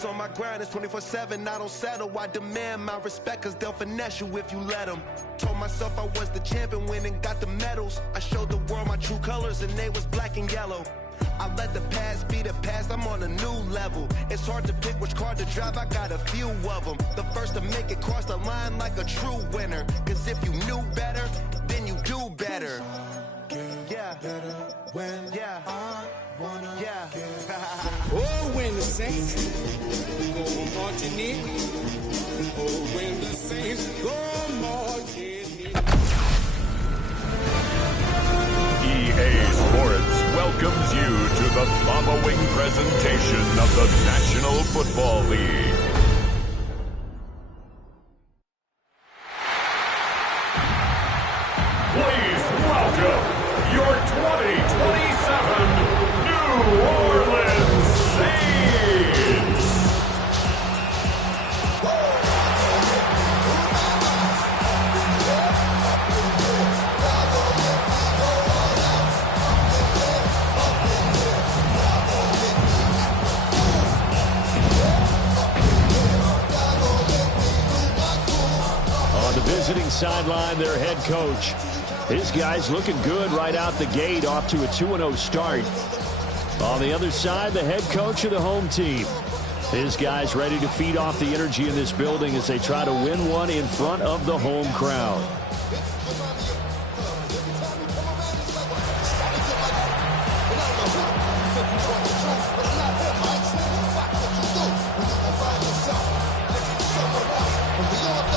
always on my grind, it's 24/7, I don't settle. I demand my respect, cause they'll finesse you if you let them. Told myself I was the champion, went and got the medals. I showed the world my true colors, and they was black and yellow. I let the past be the past, I'm on a new level. It's hard to pick which car to drive, I got a few of them. The first to make it cross the line like a true winner. Cause if you knew better, then you do better. Yeah, when I wanna Oh, when the Saints go Martinique. Oh, when the Saints go Martinique. EA Sports welcomes you to the following presentation of the National Football League. Please welcome your 2027 New Orleans Saints. On the visiting sideline, their head coach. His guys looking good right out the gate, off to a 2-0 start. On the other side, the head coach of the home team. His guys ready to feed off the energy in this building as they try to win one in front of the home crowd.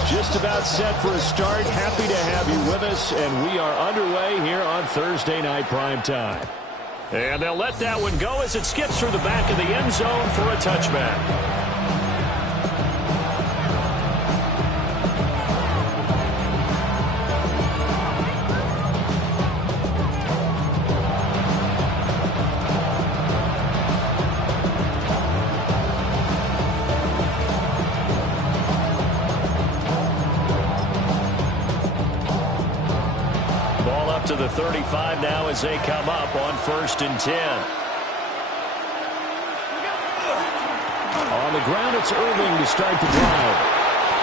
Just about set for a start. Happy to have you with us, and we are underway here on Thursday Night Primetime. And they'll let that one go as it skips through the back of the end zone for a touchback. To the 35 now as they come up on 1st and 10. On the ground, it's Irving to start the drive.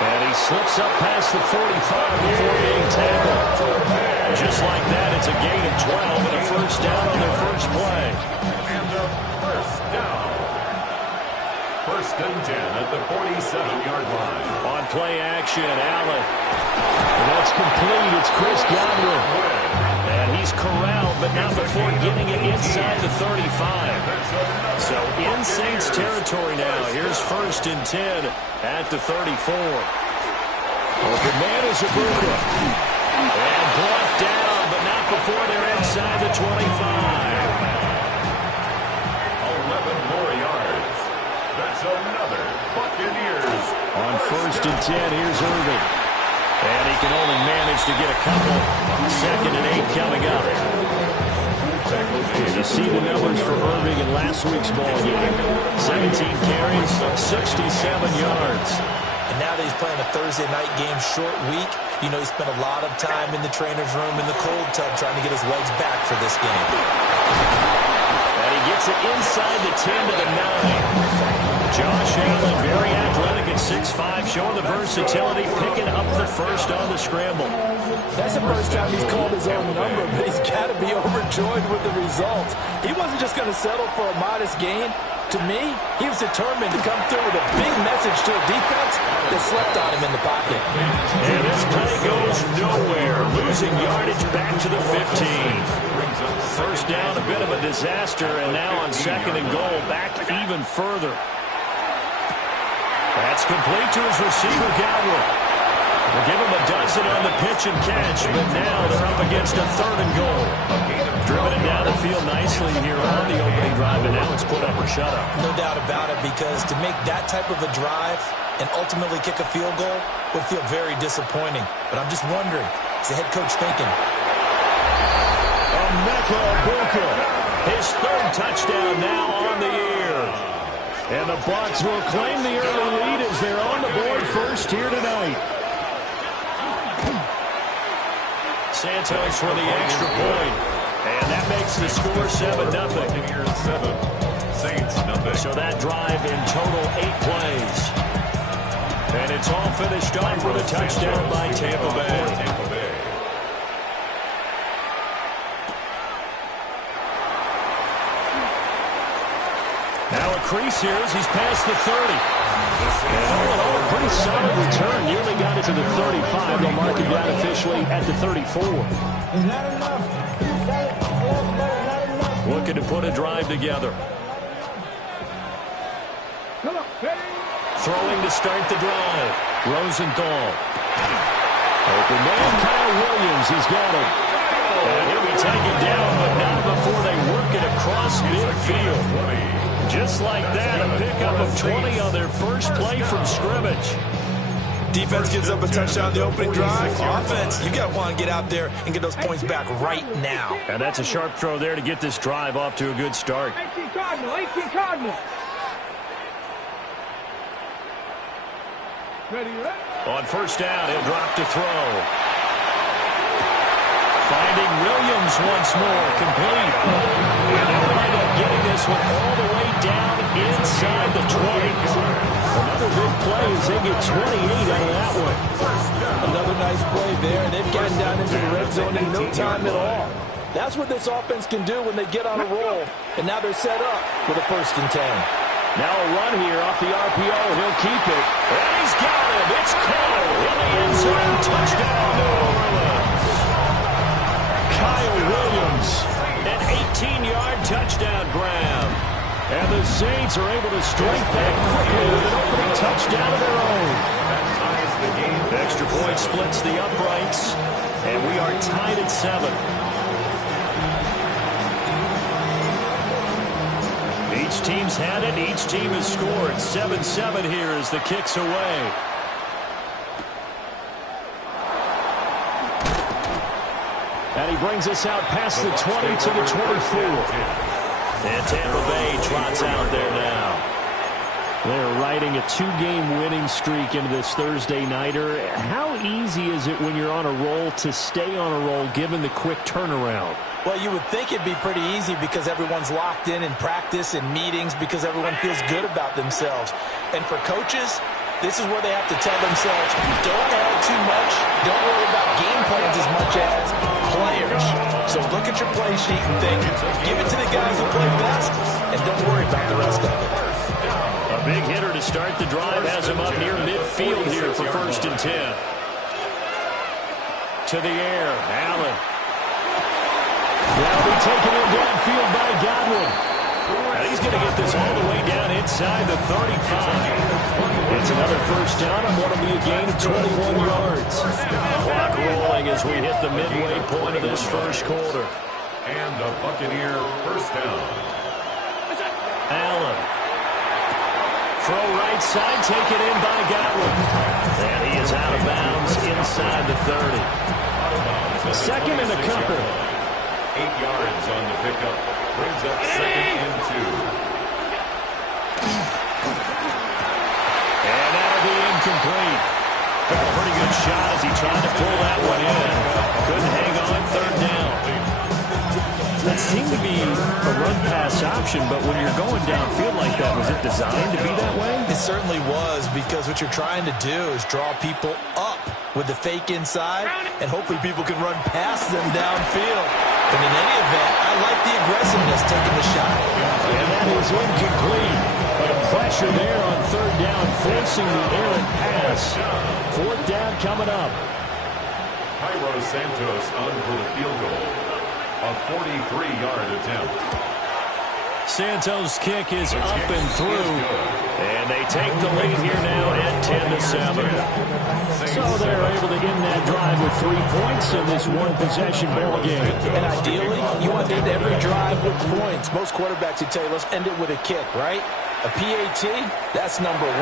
And he slips up past the 45 before being tackled. Just like that, it's a gain of 12 and a first down on their first play. And the first down. 1st and 10 at the 47-yard line. On play action, Allen. And that's complete. It's Chris Godwin. And he's corralled, but not before getting it inside the 35. So in Saints territory now. Here's 1st and 10 at the 34. Open man is Abuka. And brought down, but not before they're inside the 25. 11 more yards. That's another Buccaneers. On 1st and 10, here's Irving. And he can only manage to get a couple. 2nd and 8 coming up. You see the numbers for Irving in last week's ball game. 17 carries, 67 yards. And now that he's playing a Thursday night game, short week, you know he spent a lot of time in the trainer's room in the cold tub trying to get his legs back for this game. And he gets it inside the 10 to the 9. Josh Allen, very athletic at 6'5", showing the versatility, picking up the first on the scramble. That's the first time he's called his own number, but he's got to be overjoyed with the results. He wasn't just going to settle for a modest gain. To me, he was determined to come through with a big message to a defense that slept on him in the pocket. And this play goes nowhere, losing yardage back to the 15. First down, a bit of a disaster, and now on 2nd and goal, back even further. That's complete to his receiver, Godwin. We'll give him a dozen on the pitch and catch, but now they're up against a 3rd and goal. Driven it down the field nicely here on the opening drive, and now it's put up or shut up. No doubt about it, because to make that type of a drive and ultimately kick a field goal would feel very disappointing. But I'm just wondering, what's the head coach thinking? Emeka Egbuka, his 3rd touchdown now on the year. And the Bucs will claim the early lead as they're on the board first here tonight. Santos for the extra point. And that makes the score 7-0. Saints nothing. So that drive in total 8 plays. And it's all finished off with a touchdown by Tampa Bay. Now a crease here as he's past the 30. And all in all, a pretty solid return. Nearly got it to the 35. They'll mark him down officially at the 34. Looking to put a drive together. Throwing to start the drive. Rosenthal. Open man, Kyle Williams. He's got it. And he'll be taken down, but not before they work it across midfield. Just like that, a pickup of 20 on their first play from scrimmage. Defense gives up a touchdown the opening drive. Offense, you got to want to get out there and get those points back right now. And that's a sharp throw there to get this drive off to a good start. 18 Cardinal. Ready? On first down, he'll drop to throw. Finding Williams once more, complete. And they'll wind up getting this one all the way down inside the 20. Another big play as they get 28 out of that one. Another nice play there. They've gotten down into the red zone in no time at all. That's what this offense can do when they get on a roll. And now they're set up with a 1st and 10. Now a run here off the RPO. He'll keep it. And he's got him. It's Cole in the end zone. Touchdown, New Orleans. Kyle Williams, an 18-yard touchdown grab. And the Saints are able to strike back quickly with an opening touchdown of their own. Extra point splits the uprights, and we are tied at 7. Each team's had it. Each team has scored. 7-7 here as the kick's away. And he brings us out past the 20 to the 24. And Tampa Bay trots out there now. They're riding a 2-game winning streak into this Thursday nighter. How easy is it when you're on a roll to stay on a roll given the quick turnaround? Well, you would think it'd be pretty easy because everyone's locked in practice and meetings because everyone feels good about themselves. And for coaches, this is where they have to tell themselves, don't add too much, don't worry about game plans as much as players. So look at your play sheet and think, give it to the guys who play best, and don't worry about the rest of it. A big hitter to start the drive has him up near midfield here for 1st and 10. To the air, Allen. Now be taken in downfield by Godwin. And he's going to get this all the way down inside the 35. It's another 1st down and what will be a gain of 21 yards. Clock rolling as we hit the midway point of this first quarter. And the Buccaneer 1st down. Allen. Throw right side, taken in by Godwin. And he is out of bounds inside the 30. 2nd and a couple. 8 yards on the pickup. Brings up 2nd and 2. And that'll be incomplete. Took a pretty good shot as he tried to pull that one in. Couldn't hang on 3rd down. That seemed to be a run-pass option, but when you're going downfield like that, was it designed to be that way? It certainly was, because what you're trying to do is draw people up with the fake inside, and hopefully people can run past them downfield. But in any event, I like the aggressiveness taking the shot. And that is incomplete. But a pressure there on 3rd down, forcing the errant pass. 4th down coming up. Cairo Santos on for the field goal. A 43-yard attempt. Santos' kick is up and through. And they take the lead here now at 10-7. So they're able to end that drive with 3 points in this one-possession ball game. And ideally, you want to end every drive with points. Most quarterbacks would tell you, let's end it with a kick, right? A PAT, that's number 1.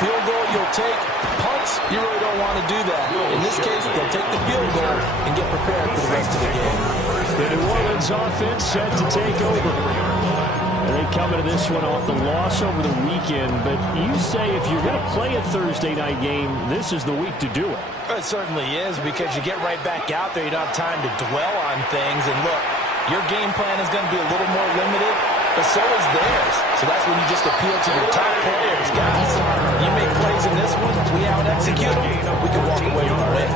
Field goal, you'll take. Punts, you really don't want to do that. In this case, they'll take the field goal and get prepared for the rest of the game. The New Orleans offense set to take over. And they come into this one off the loss over the weekend. But you say if you're going to play a Thursday night game, this is the week to do it. It certainly is, because you get right back out there. You don't have time to dwell on things. And look, your game plan is going to be a little more limited. but so is theirs. So that's when you just appeal to your top players. Guys, you make plays in this one, we out-execute them, we can walk away with a win.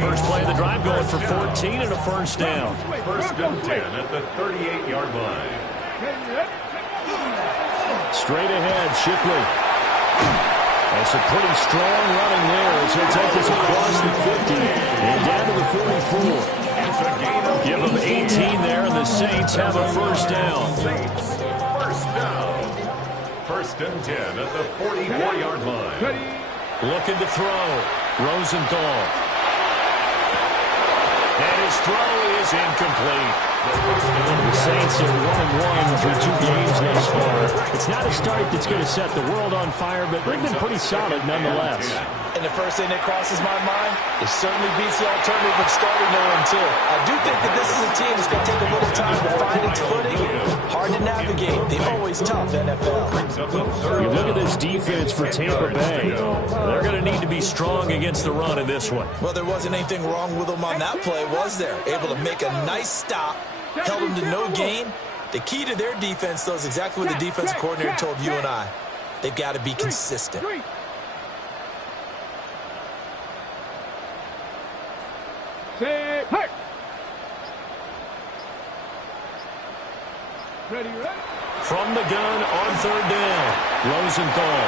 First play of the drive going for 14 and a first down. First and 10 at the 38-yard line. Straight ahead, Shipley. That's a pretty strong running there as he'll take this across the 50 and down to the 44. Give them 18 there, and the Saints have a first down. Saints, first down. First and 10 at the 44-yard line. Looking to throw. Rosenthal. And his throw is incomplete. The Saints are 1-1 through 2 games thus far. It's not a start that's going to set the world on fire, but they've been pretty solid nonetheless. And the first thing that crosses my mind, it certainly beats the alternative of starting 0-2. I do think that this is a team that's going to take a little time to find its footing. Hard to navigate. The always tough NFL. You look at this defense for Tampa Bay. They're going to need to be strong against the run in this one. Well, there wasn't anything wrong with them on that play, was there? Able to make a nice stop, held them to no gain. The key to their defense, though, is exactly what the defensive coordinator told you and I. They've got to be consistent. From the gun on third down, Rosenthal.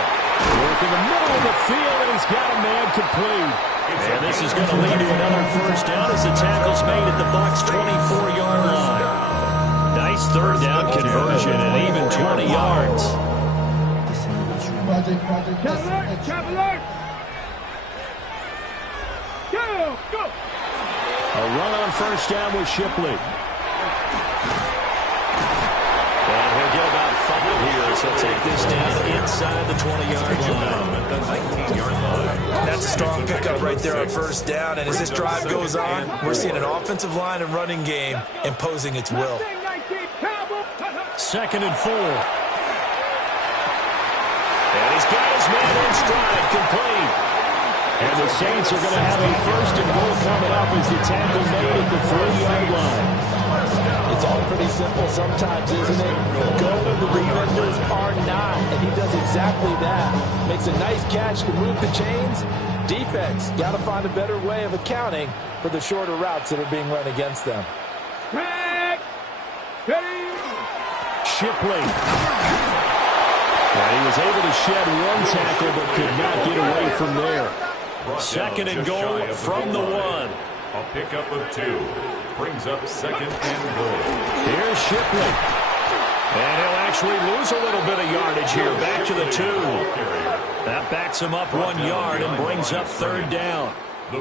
Working the middle of the field, and he's got a man complete. And this is going to lead to another first down as the tackle's made at the Bucs' 24-yard line. Nice third down conversion and even 20 yards. Go! A run on first down with Shipley. And he'll get about 5 here, so he'll take this down inside the 20-yard line. The 19-yard line. That's a strong pickup right there on first down. And as this drive goes on, we're seeing an offensive line and running game imposing its will. 2nd and 4. And he's got his man in stride, complete. And the Saints are going to have a first and goal coming up as the tackle made at the 3-yard line. It's all pretty simple sometimes, isn't it? Go where the defenders are not, and he does exactly that. Makes a nice catch to move the chains. Defense, got to find a better way of accounting for the shorter routes that are being run against them. Shipley. And he was able to shed one tackle but could not get away from there. 2nd and goal from the 1. A pickup of 2. Brings up 2nd and goal. Here's Shipley. And he'll actually lose a little bit of yardage here. Back to the 2. That backs him up 1 yard and brings up 3rd down.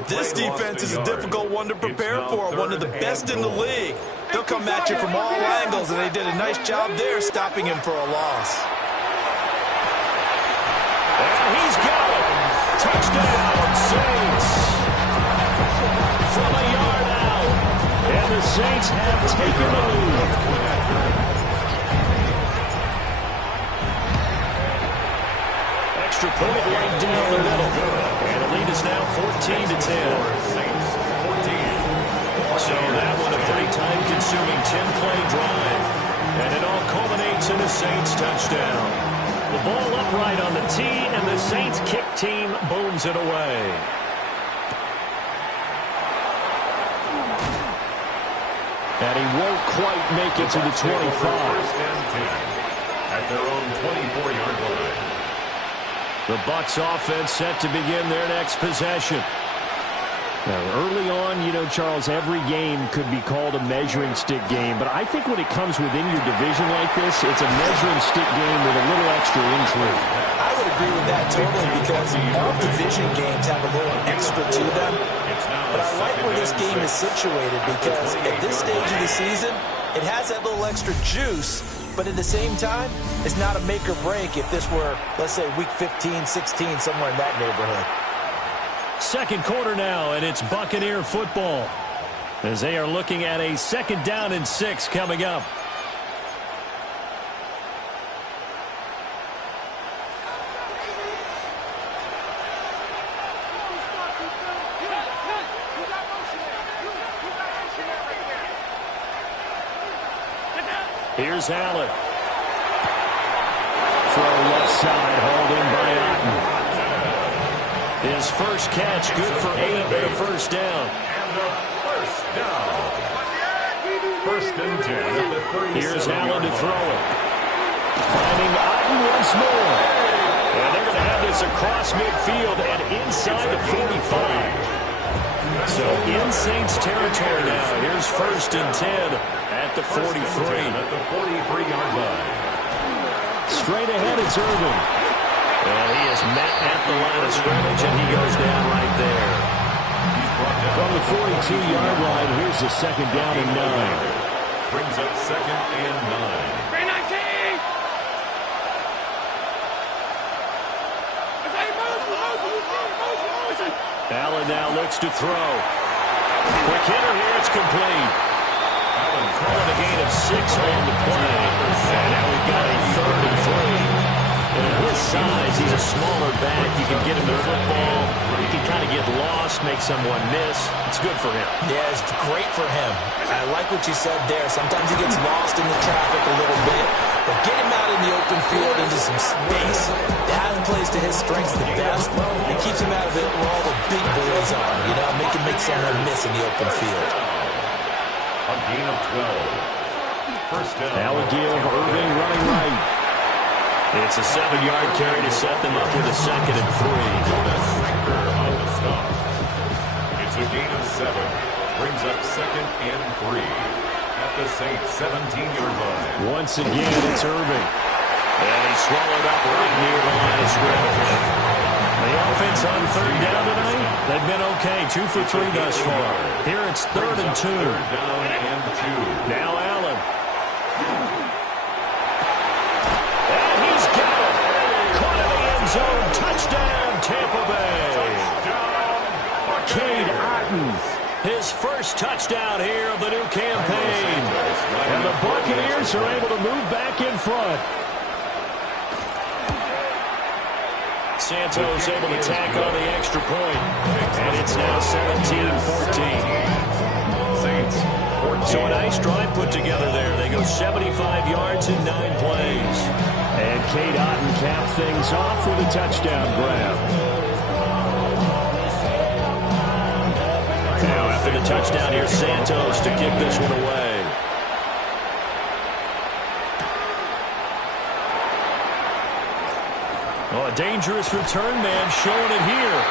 This defense is a difficult one to prepare for, one of the best in the league. They'll come at you from all angles, and they did a nice job there stopping him for a loss. And he's got it. Touchdown, Saints. From a yard out. And the Saints have taken the lead. Extra point right down the middle. And the lead is now 14-10. So that one a pretty time-consuming 10-play drive. And it all culminates in a Saints touchdown. The ball upright on the tee, and the Saints kick team booms it away. And he won't quite make it to the 25. First and 10 at their own 24-yard line. The Bucs offense set to begin their next possession. Now, early on, you know, Charles, every game could be called a measuring stick game. But I think when it comes within your division like this, it's a measuring stick game with a little extra intrigue. I would agree with that totally because all division games have a little extra to them. But I like where this game is situated because at this stage of the season, it has that little extra juice. But at the same time, it's not a make or break if this were, let's say, week 15, 16, somewhere in that neighborhood. Second quarter now, and it's Buccaneer football as they are looking at a 2nd down and 6 coming up. Here's Allen. Throw left side, hauled in by Otten. His first catch, good for 8 and a first down. First down. First and 10. Here's Allen to throw it. Finding Otten once more. And they're going to have this across midfield and inside the 45. So in Saints territory now. Here's first and 10 at the 43. At the 43-yard line. Straight ahead, it's Irvin. And he is met at the line of scrimmage, and he goes down right there. From the 42-yard line, here's the second down and 9. Brings up second and 9. Allen now looks to throw. Quick hitter here, it's complete. Allen throwing a gain of 6 on the play. And now we've got a 3rd and 3. And at his size, he's a smaller back. You can get him the football. He can kind of get lost, make someone miss. It's good for him. Yeah, it's great for him. I like what you said there. Sometimes he gets lost in the traffic a little bit. But get him out in the open field into some space. That plays to his strengths the best. It keeps him out of it where all the big boys are. You know, make someone miss in the open field. A gain of 12. First down. Now we give Irving running right. It's a 7-yard carry to set them up with a 2nd and 3. Jonas Richter on the stop. It's a gain of 7. Brings up 2nd and 3. At the Saints 17-yard line. Once again, it's Irving. And he's swallowed up right near the line of scrimmage. The offense on 3rd down tonight, they've been okay. 2 for 3 thus far. Here it's 3rd and 2. 3rd down and 2. Now Allen. And he's got it. Caught in the end zone. Touchdown, Tampa Bay. Cade Otten. His first touchdown here of the new campaign. And the Buccaneers are able to move back in front. Santos able to tack on the extra point. And it's now 17-14. So a nice drive put together there. They go 75 yards in 9 plays. And Cade Otten capped things off with a touchdown grab. Now after the touchdown, here's Santos to kick this one away. Oh, a dangerous return man showing it here.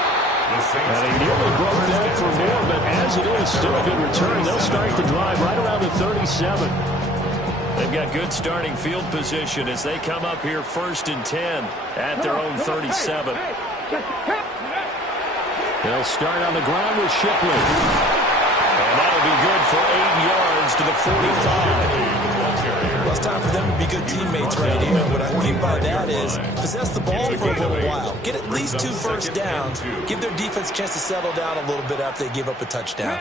And he nearly broke that for more, but as it is, still a good return. They'll start the drive right around the 37. They've got good starting field position as they come up here 1st and 10 at their own 37. They'll start on the ground with Shipley. And that'll be good for 8 yards to the 45. Well, it's time for them to be good teammates right here. What I mean by that is possess the ball for a little while. Get at least 2 first downs. Give their defense a chance to settle down a little bit after they give up a touchdown.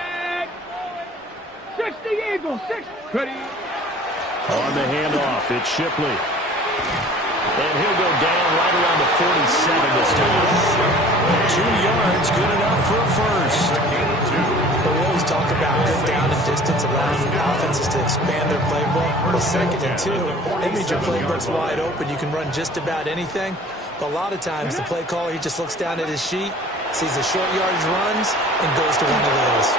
60 Eagles, 6. Ready. On the handoff, it's Shipley. And he'll go down right around the 47 this time. 2 yards, good enough for a first. But we always talk about good down and distance, allowing offenses to expand their playbook. Well, 2nd and 2, that means your playbook's wide open. You can run just about anything. But a lot of times, the play caller, he just looks down at his sheet, sees the short yardage runs, and goes to one of those.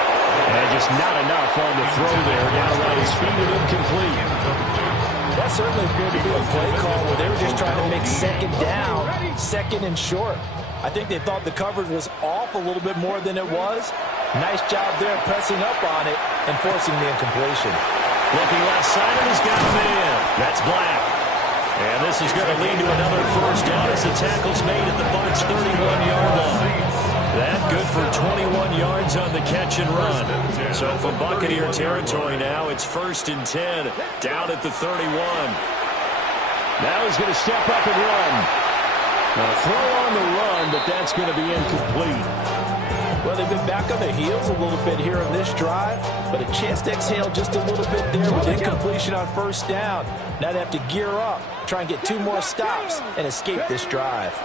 And just not enough on the throw there. Down right his feet and incomplete. That certainly appeared to be a play call where they were just trying to make 2nd down, 2nd and short. I think they thought the coverage was off a little bit more than it was. Nice job there pressing up on it and forcing the incompletion. Looking left side, and he's got a man. That's Black. And this is going to lead to another first down as the tackle's made at the Bucs' 31-yard line. That good for 21 yards on the catch and run. So from Buccaneer territory now, it's 1st and 10 down at the 31. Now he's going to step up and run. Now throw on the run, but that's going to be incomplete. Well, they've been back on their heels a little bit here on this drive, but a chance to exhale just a little bit there with incompletion on 1st down. Now they have to gear up, try and get 2 more stops, and escape this drive.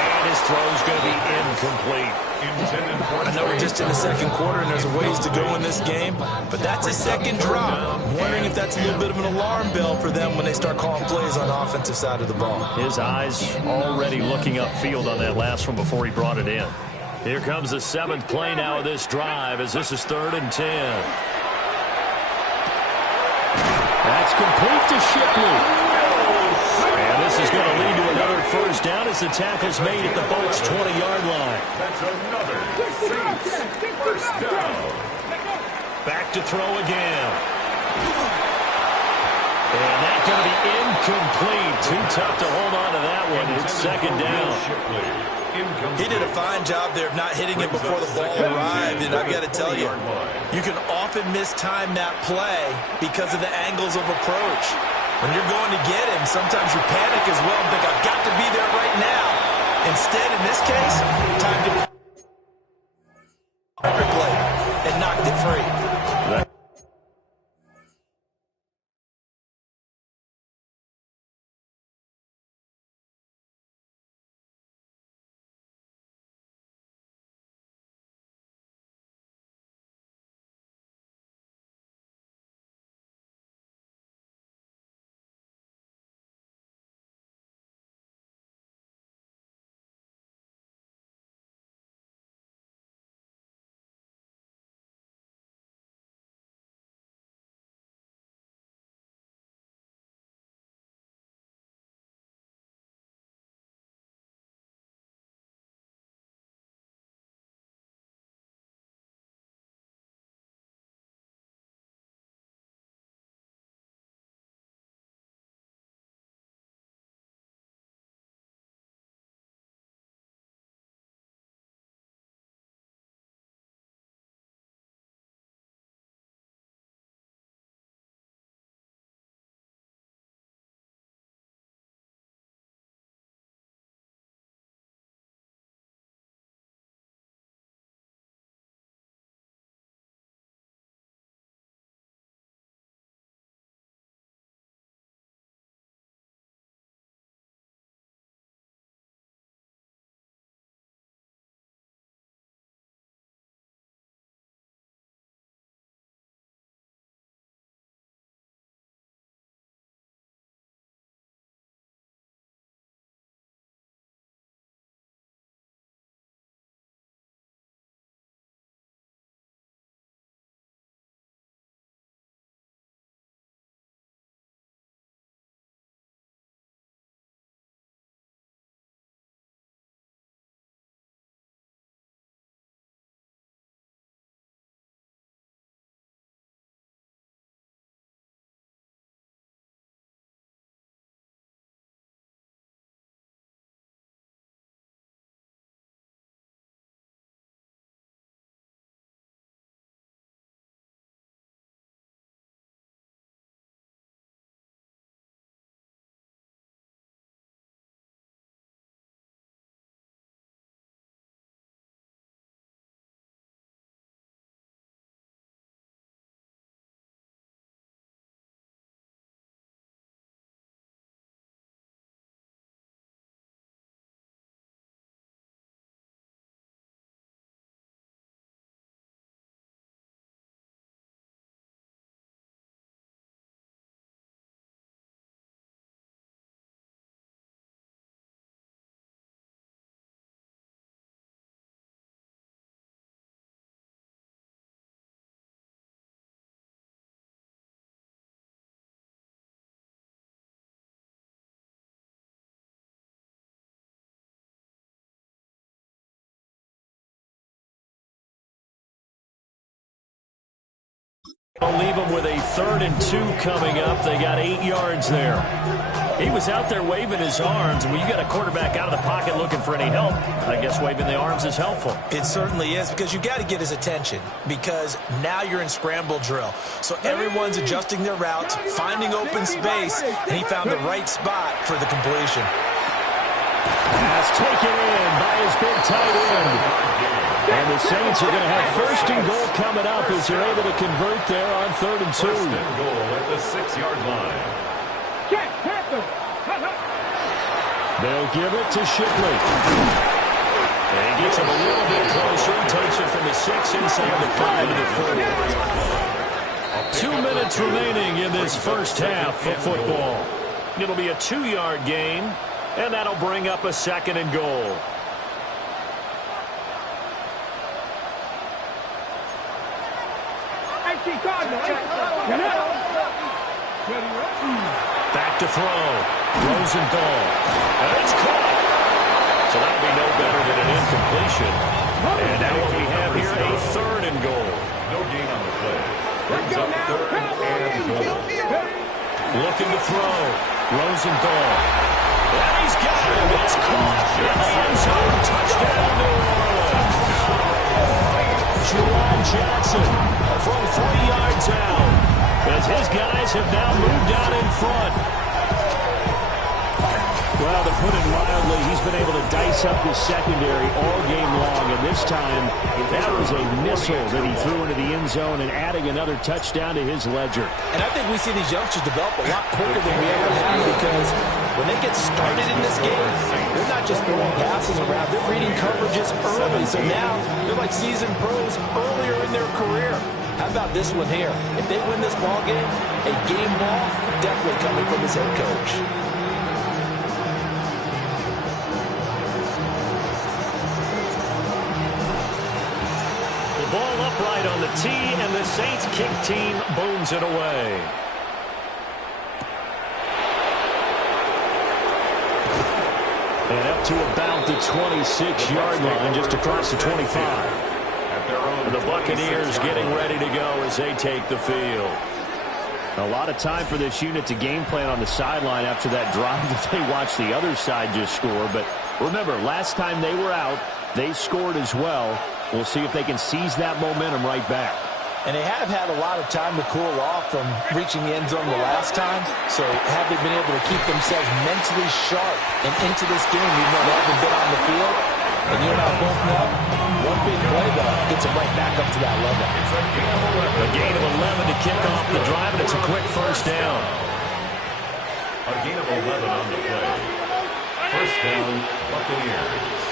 And his throw is going to be incomplete. I know we're just in the second quarter and there's a ways to go in this game, but that's a second drop. I'm wondering if that's a little bit of an alarm bell for them when they start calling plays on the offensive side of the ball. His eyes already looking upfield on that last one before he brought it in. Here comes the 7th play now of this drive as this is 3rd and 10. That's complete to Shipley. And this is going to lead to another first down as the tackle's made at the Bolts 20-yard line. That's another Saints first down. Back to throw again. And that's going to be incomplete. Too tough to hold on to that one. It's 2nd down. He did a fine job there of not hitting it before the ball arrived, and I've got to tell you, you can often mistime that play because of the angles of approach. When you're going to get him, sometimes you panic as well and think, I've got to be there right now. Instead, in this case, time to play and knocked it free. I'll leave them with a 3rd and 2 coming up. They got 8 yards there. He was out there waving his arms. When you got a quarterback out of the pocket looking for any help, I guess waving the arms is helpful. It certainly is, because you got to get his attention, because now you're in scramble drill. So everyone's adjusting their routes, finding open space, and he found the right spot for the completion. Pass taken in by his big tight end. And the Saints are going to have 1st and goal coming up as they're able to convert there on 3rd and 2. 1st and goal at the 6-yard line. Check, Panther. They'll give it to Shipley. And he gets him a little bit closer. He takes it from the 6 inside the 5 to the 4. 2 minutes remaining in this first half of football. It'll be a 2-yard gain, and that'll bring up a 2nd and goal. Back to throw. Rosenthal. And it's caught. So that'll be no better than an incompletion. And now what we have here, a 3rd and goal. No gain on the play. Brings up 3rd and goal. Looking to throw. Rosenthal. And he's got it. It's caught in the end zone. Touchdown, New Orleans. Juwan Johnson from 3 yards out, as his guys have now moved out in front. Well, to put it mildly, he's been able to dice up his secondary all game long, and this time that was a missile that he threw into the end zone and adding another touchdown to his ledger. And I think we see these youngsters develop a lot quicker than we ever have, because when they get started in this game, they're not just throwing passes around, they're reading coverages early. So now they're like seasoned pros earlier in their career. How about this one here? If they win this ball game, a game ball definitely coming from his head coach. Ball upright on the tee, and the Saints kick team booms it away. And up to about the 26-yard line, just across the 25. The Buccaneers getting ready to go as they take the field. A lot of time for this unit to game plan on the sideline after that drive that they watched the other side just score. But remember, last time they were out, they scored as well. We'll see if they can seize that momentum right back. And they have had a lot of time to cool off from reaching the end zone the last time. So have they been able to keep themselves mentally sharp and into this game, even though they haven't been on the field? And you and I both know, one big play, though, gets them right back up to that level. A gain of 11 to kick off the drive, and it's a quick first down. A gain of 11 on the play. First down, Buccaneers.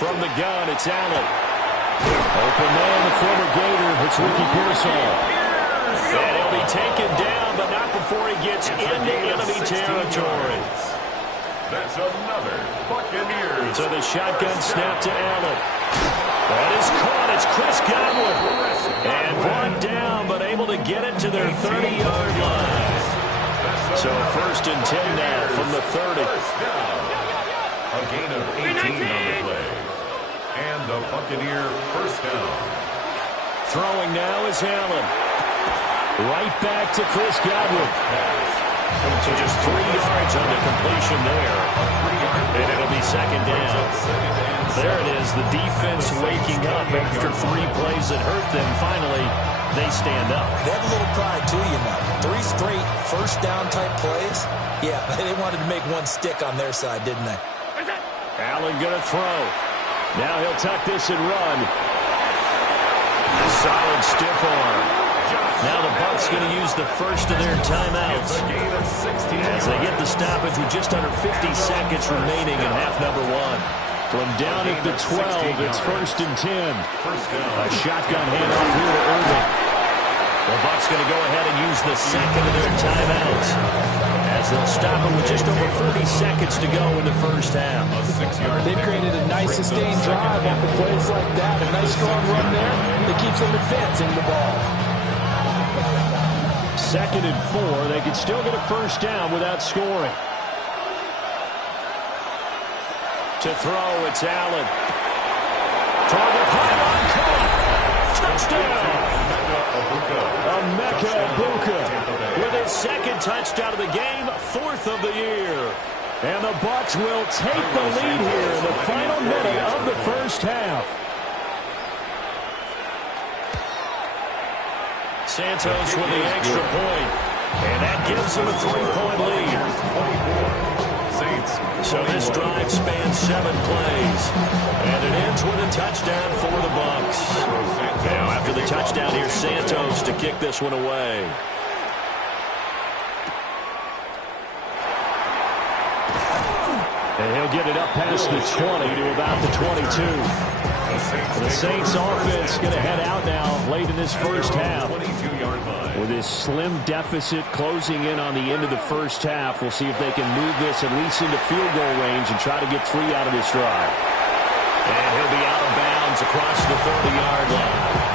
From the gun, it's Allen. Open man, the former Gator. It's Ricky Pearsall. And he'll be taken down, but not before he gets into enemy territory. That's another Buccaneers. So the shotgun snap to Allen. That is caught. It's Chris Godwin. And brought down, but able to get it to their 30-yard line. So 1st and 10 now from the 30. A gain of 18 on the play. And the Buccaneer first down. Throwing now is Allen. Right back to Chris Godwin. So just 3 yards on the completion there. And it'll be 2nd down. There it is, the defense waking up after 3 plays that hurt them. Finally, they stand up. They have a little pride, too, you know. 3 straight first down type plays. Yeah, they wanted to make one stick on their side, didn't they? Allen going to throw. Now he'll tuck this and run. A solid stiff arm. Now the Bucs going to use the first of their timeouts as they get the stoppage with just under 50 seconds remaining in half number 1. From down at the 12, it's 1st and 10. A shotgun handoff here to Irving. The Bucs going to go ahead and use the second of their timeouts as they'll stop him with just over 40 seconds to go in the first half. They've created a nice sustained drive after plays like that. A nice strong run there that keeps them advancing the ball. 2nd and 4. They could still get a first down without scoring. To throw, it's Allen. Target pylon caught. Touchdown. Emeka Egbuka with his 2nd touchdown of the game, 4th of the year. And the Bucs will take the lead here in the final minute of the first half. Santos with the extra point. And that gives them a 3-point lead. So this drive spans 7 plays. And it ends with a touchdown for the Bucs. Now after the touchdown, here's Santos to kick this one away. And he'll get it up past the 20 to about the 22. The Saints offense going to head out now late in this first half. With this slim deficit closing in on the end of the first half, we'll see if they can move this at least into field goal range and try to get 3 out of this drive. And he'll be out of bounds across the 30-yard line.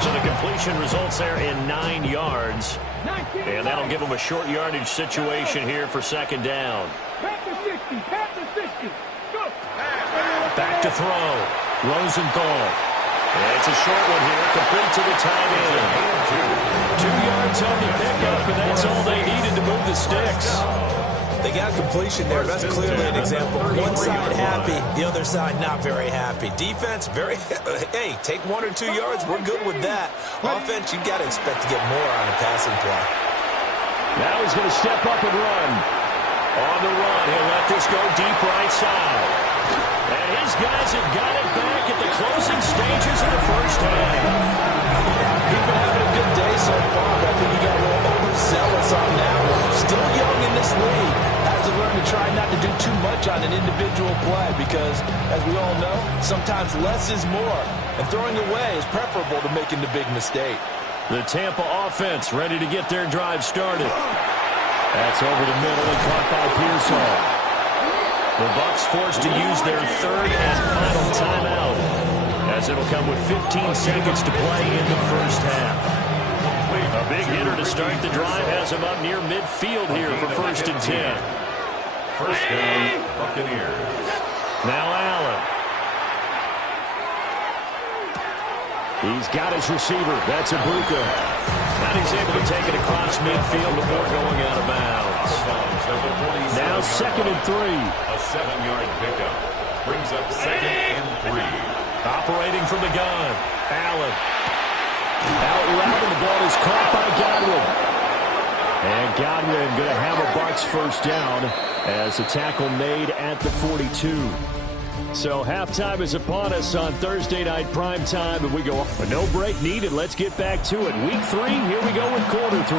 So the completion results there in 9 yards. And that'll give them a short yardage situation here for second down. Back to throw. Rosenthal. And it's a short one here, complete to the tight end. 2 yards on the pickup, and that's all they needed to move the sticks. They got completion there. That's clearly an example. One side happy, the other side not very happy. Defense, very, hey, take 1 or 2 yards. We're good with that. Offense, you got to expect to get more on a passing play. Now he's going to step up and run. On the run, he'll let this go deep right side. And his guys have got it back at the closing stages of the first half. He's been having a good day so far, but I think he got a little overzealous on that one. Still young in this league. Has to learn to try not to do too much on an individual play because, as we all know, sometimes less is more. And throwing away is preferable to making the big mistake. The Tampa offense ready to get their drive started. That's over the middle and caught by Pearsall. The Bucs forced to use their third and final timeout, as it'll come with 15 seconds to play in the first half. A big hitter to start the drive has him up near midfield here for 1st and 10. First down, Buccaneers. Now Allen. He's got his receiver. That's Ibuka. And he's able to take it across midfield before going out of bounds. Now 2nd and 3. A 7-yard pickup. Brings up 2nd and 3. Operating from the gun. Allen. Out loud, and the ball is caught by Godwin. And Godwin going to have a Bucs first down as the tackle made at the 42. So halftime is upon us on Thursday night primetime, and we go off. But no break needed. Let's get back to it. Week 3, here we go with quarter 3.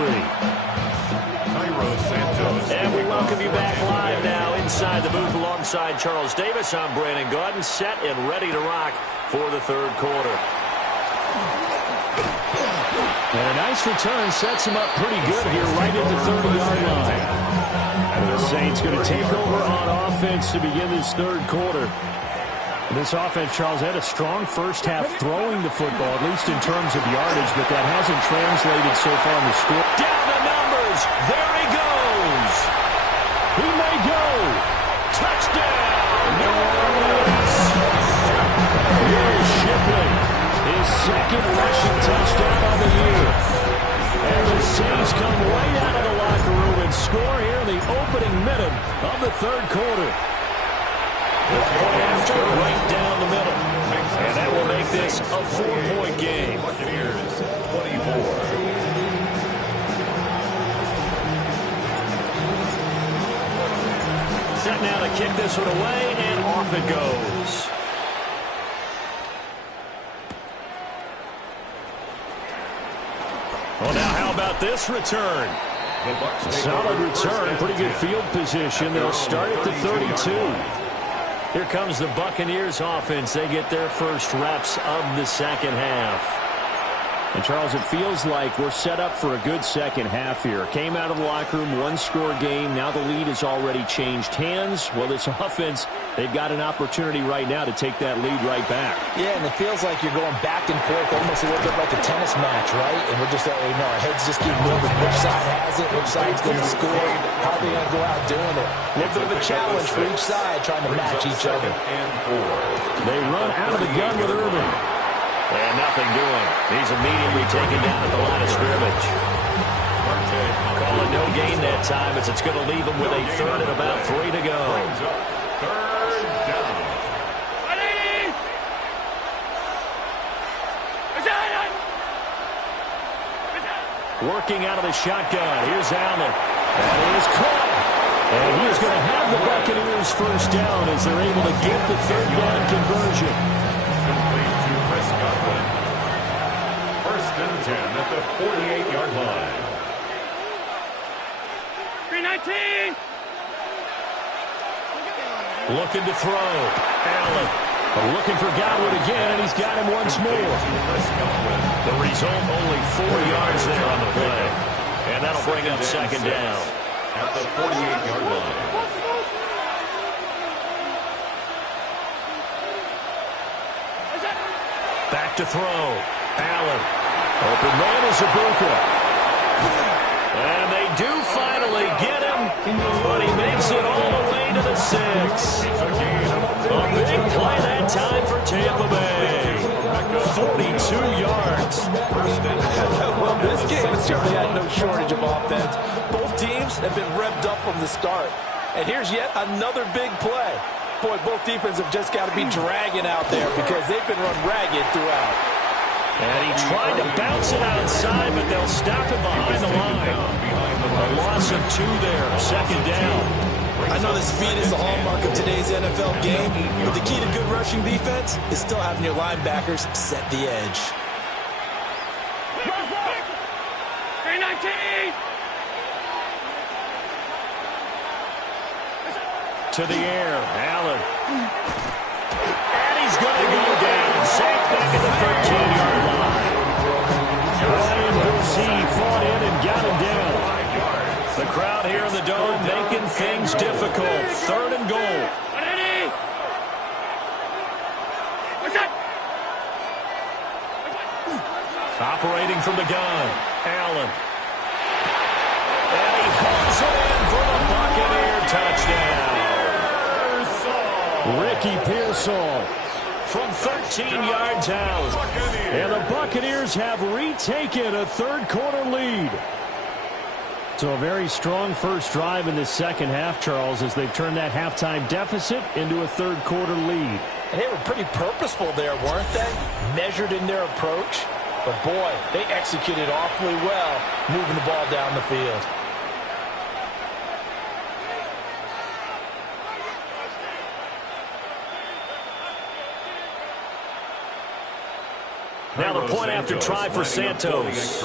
And we welcome you back live now inside the booth alongside Charles Davis. I'm Brandon Gaudin, set and ready to rock for the third quarter. And a nice return sets him up pretty good here right at the 30-yard line. And the Saints going to take over on offense to begin this third quarter. This offense, Charles, had a strong first half throwing the football, at least in terms of yardage, but that hasn't translated so far in the score. Down the numbers. There he goes. He may go. Touchdown, New Orleans. Here's Shipley. His 2nd rushing touchdown on the year. And the Saints come right out of the locker room and score here in the opening minute of the third quarter. After right down the middle. And that will make this a 4-point game. Buccaneers 24. Set now to kick this one away, and off it goes. Well, now how about this return? Solid return, pretty good field position. They'll start at the 32. Here comes the Buccaneers offense. They get their first reps of the second half. And, Charles, it feels like we're set up for a good second half here. Came out of the locker room, 1-score game. Now the lead has already changed hands. Well, this offense, they've got an opportunity right now to take that lead right back. Yeah, and it feels like you're going back and forth, almost a little bit like a tennis match, right? And we're just, our heads just keep moving. Which side has it? Which side's going to score? How are they going to go out doing it? A little bit of a challenge for each side, trying to match each other. They run out of the gun with Irvin. And nothing doing. He's immediately taken down at the line of scrimmage. Call it no gain that time as it's going to leave him with a third and about 3 to go. Third down. Working out of the shotgun. Here's Allen. That is caught. And he's going to have the Buccaneers first down as they're able to get the third down conversion. Complete to Chris Godwin. 1st and 10 at the 48-yard line. 319. Looking to throw. Allen looking for Godwin again, and he's got him once more. The result, only 4 yards there on the play. And that'll bring up second down. At the 48-yard line. Back to throw. Allen. Open man is Ibuka. And they do finally get him, but he makes it all the way to the 6. A big play that time for Tampa Bay. 42 yards. Well, this game has certainly had no shortage of offense. Both teams have been revved up from the start. And here's yet another big play. Boy, both defenses have just got to be dragging out there because they've been run ragged throughout. And he tried to bounce it outside, but they'll stop it behind the line. A loss of 2 there, second down. I know that speed is the hallmark of today's NFL game, but the key to good rushing defense is still having your linebackers set the edge. To the air, Allen. And he's going to go down. Safe back at the 13-yard line. Ryan Boursey fought in and got him down. The crowd here in the Dome making things difficult. 3rd and goal. Operating from the gun, Allen. And he hauls it in for the Buccaneer touchdown. Ricky Pearsall from 13 yards out. And the Buccaneers have retaken a third-quarter lead. So a very strong first drive in the second half, Charles, as they've turned that halftime deficit into a third-quarter lead. And they were pretty purposeful there, weren't they? Measured in their approach. But, boy, they executed awfully well moving the ball down the field. Now the point after try for Santos.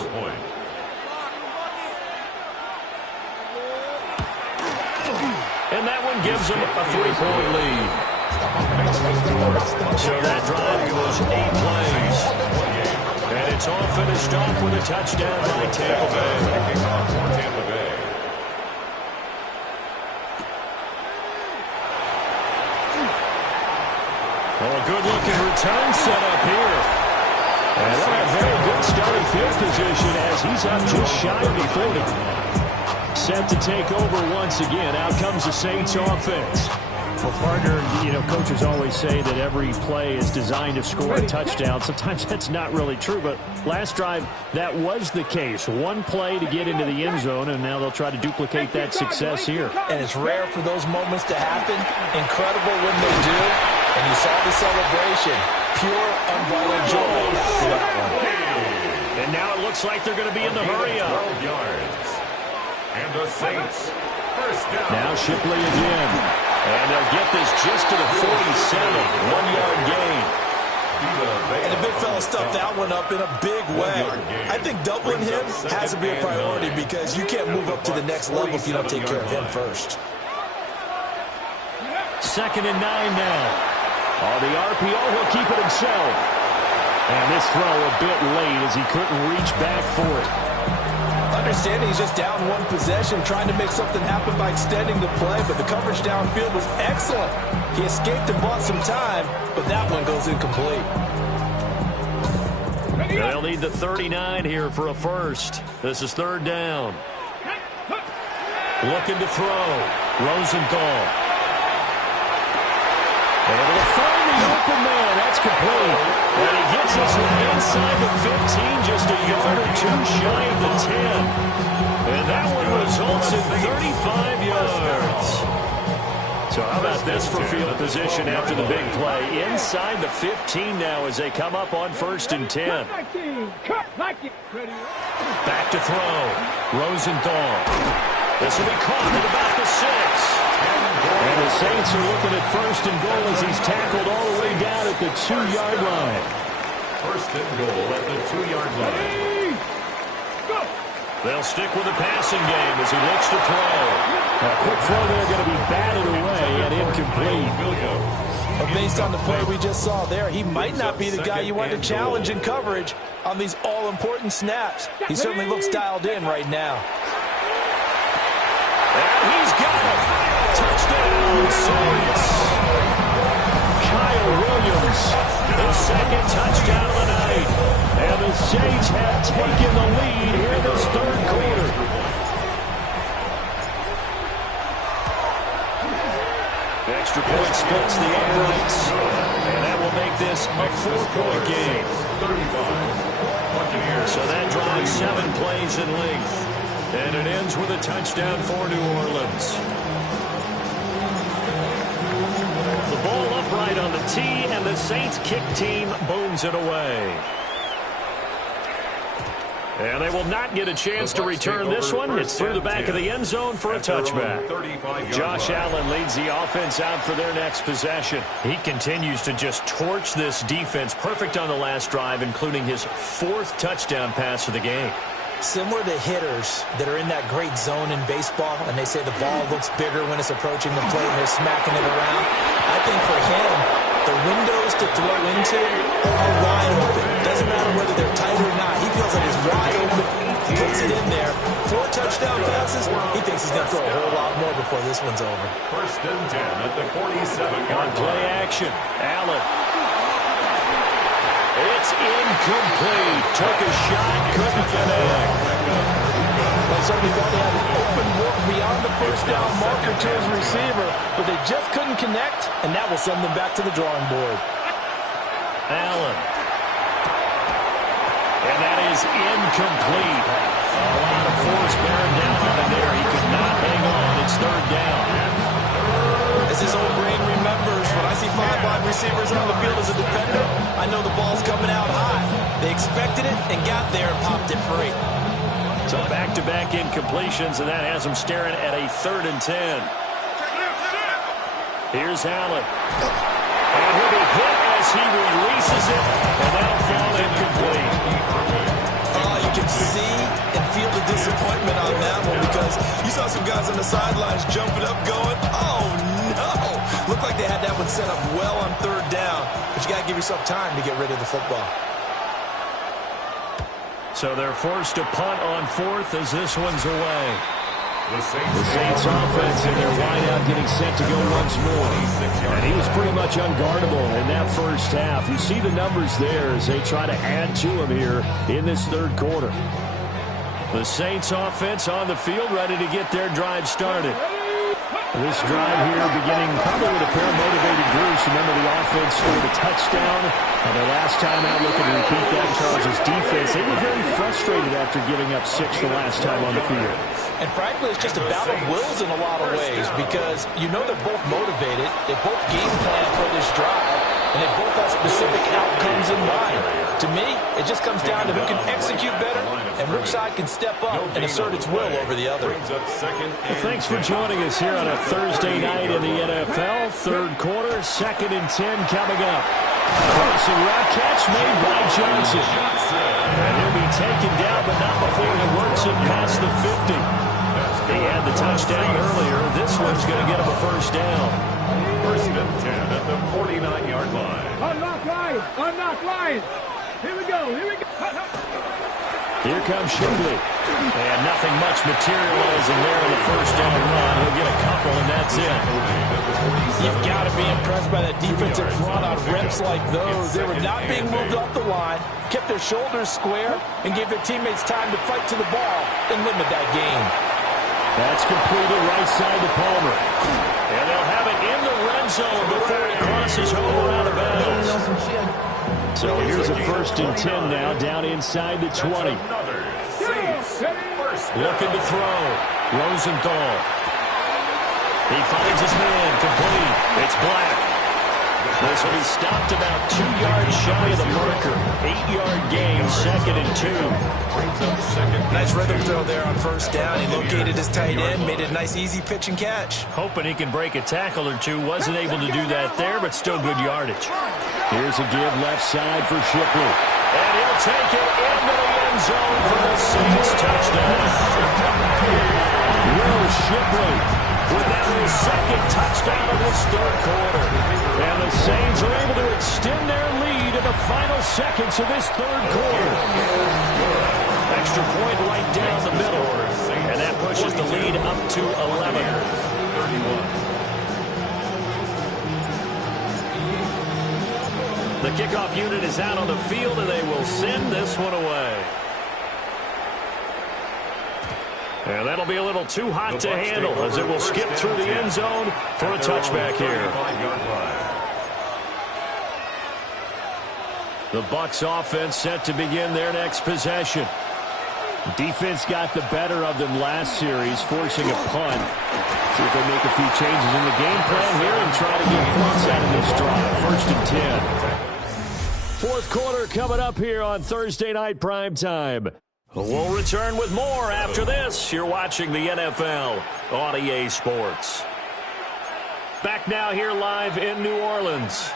And that one gives them a 3-point lead. So that drive goes 8 plays. And it's all finished off with a touchdown by Tampa Bay. Well, a good-looking return set up here. And they'll have very good starting field position as he's up just shy of the 40. Set to take over once again. Out comes the Saints offense. Well, partner, you know, coaches always say that every play is designed to score a touchdown. Sometimes that's not really true, but last drive, that was the case. One play to get into the end zone, and now they'll try to duplicate that success here. And it's rare for those moments to happen. Incredible when they do. And you saw the celebration. Pure, unbridled joy after that one. And now it looks like they're going to be in the hurry-up. 12 yards. And the Saints, first down. Now Shipley again. And they'll get this just to the 47. 1-yard gain. And the big fella stuffed that one up in a big way. I think doubling him has to be a priority because you can't move up to the next level if you don't take care of him first. 2nd and 9 now. Oh, the RPO, he'll keep it himself. And this throw a bit late as he couldn't reach back for it. Understanding he's just down one possession, trying to make something happen by extending the play, but the coverage downfield was excellent. He escaped and bought some time, but that one goes incomplete. They'll need the 39 here for a first. This is 3rd down. Looking to throw. Rosenthal. Able to find the open man. That's complete. And he gets us inside the 15, just a yard or 2 shy of the 10. And that one results in 35 yards. So how about this for field position after the big play? Inside the 15 now as they come up on 1st and 10. Back to throw. Rosenthal. This will be caught at about the 6. And the Saints are looking at 1st and goal as he's tackled all the way down at the 2-yard line. 1st and goal at the 2-yard line. They'll stick with the passing game as he looks to throw. A quick throw there going to be batted away and incomplete. But based on the play we just saw there, he might not be the guy you want to challenge in coverage on these all-important snaps. He certainly looks dialed in right now. And he's got it. Touchdown, Saints. Kyle Williams, his second touchdown of the night. And the Saints have taken the lead here in this third quarter. Extra point splits the air rights, and that will make this a 4-point game. So that drives 7 plays in length, and it ends with a touchdown for New Orleans. The ball upright on the tee, and the Saints kick team booms it away. And they will not get a chance to return this one. It's through the back of the end zone for a touchback. Josh Allen leads the offense out for their next possession. He continues to just torch this defense. Perfect on the last drive, including his 4th touchdown pass of the game. Similar to hitters that are in that great zone in baseball, and they say the ball looks bigger when it's approaching the plate and they're smacking it around. I think for him, the windows to throw into are wide open. Doesn't matter whether they're tight or not. He feels like it's wide open. He puts it in there. 4 touchdown passes. He thinks he's going to throw a whole lot more before this one's over. 1st and 10 at the 47-yard line. Play action. Allen. It's incomplete. Took a shot, couldn't connect. They certainly thought they had an open look beyond the first down marker to his receiver, but they just couldn't connect, and that will send them back to the drawing board. Allen. And that is incomplete. A lot of force bearing down on him there. He could not hang on. It's 3rd down. As his old brain remembers, when I see 5 wide receivers on the field as a defender, I know the ball's coming out high. They expected it and got there and popped it free. So back-to-back incompletions, and that has him staring at a 3rd and 10. Here's Allen. And he'll be hit as he releases it, and that'll fall incomplete. You can see and feel the disappointment on that one because you saw some guys on the sidelines jumping up going, oh, no. Looked like they had that one set up well on 3rd down, but you got to give yourself time to get rid of the football. So they're forced to punt on 4th as this one's away. The Saints offense and their wideout getting set to go once more. And he was pretty much unguardable in that first half. You see the numbers there as they try to add to him here in this 3rd quarter. The Saints offense on the field ready to get their drive started. This drive here beginning probably with a pair of motivated groups. Remember, the offense scored a touchdown. And their last time out looking to repeat that, Charles' defense. They were very frustrated after giving up 6 the last time on the field. And frankly, it's just a battle of wills in a lot of ways because you know they're both motivated. They both game plan for this drive. And they both have specific outcomes in mind. To me, it just comes down to who can execute better and which side can step up and assert its will over the other. Thanks for joining us here on a Thursday night in the NFL. 3rd quarter, 2nd and 10 coming up. Crossing route catch made by Johnson. And he'll be taken down, but not before he works it past the 50. He had the touchdown earlier. This one's going to get him a 1st down. 1st and 10 at the 49-yard line. Unlock Lions! Unlock Lions! Here we go! Here we go! Here comes Shipley. And nothing much materializing there in the 1st down run. He'll get a couple, and that's it. You've got to be impressed by that defensive front on reps like those. They were not being moved off the line, kept their shoulders square, and gave their teammates time to fight to the ball and limit that gain. That's completed right side to Palmer. And they'll have it in the red zone before he crosses over out of bounds. So here's a 1st and 10 now, down inside the 20. Looking to throw. Rosenthal. He finds his man, complete. It's Black. This will be stopped about 2 yards shy of the marker. 8-yard gain, 2nd and 2. Nice rhythm throw there on 1st down. He located his tight end, made it a nice easy pitch and catch. Hoping he can break a tackle or two. Wasn't able to do that there, but still good yardage. Here's a give left side for Shipley. And he'll take it into the end zone for the Saints touchdown. Will Shipley with now his second touchdown of this third quarter. And the Saints are able to extend their lead in the final seconds of this third quarter. Extra point right down the middle. And that pushes the lead up to 11. The kickoff unit is out on the field, and they will send this one away. And that'll be a little too hot to handle as it will skip through the end zone for a touchback here. The Bucs offense set to begin their next possession. Defense got the better of them last series, forcing a punt. See if they make a few changes in the game plan here and try to get points out of this drive. 1st and 10. Fourth quarter coming up here on Thursday Night Primetime. We'll return with more after this. You're watching the NFL on EA Sports. Back now here live in New Orleans.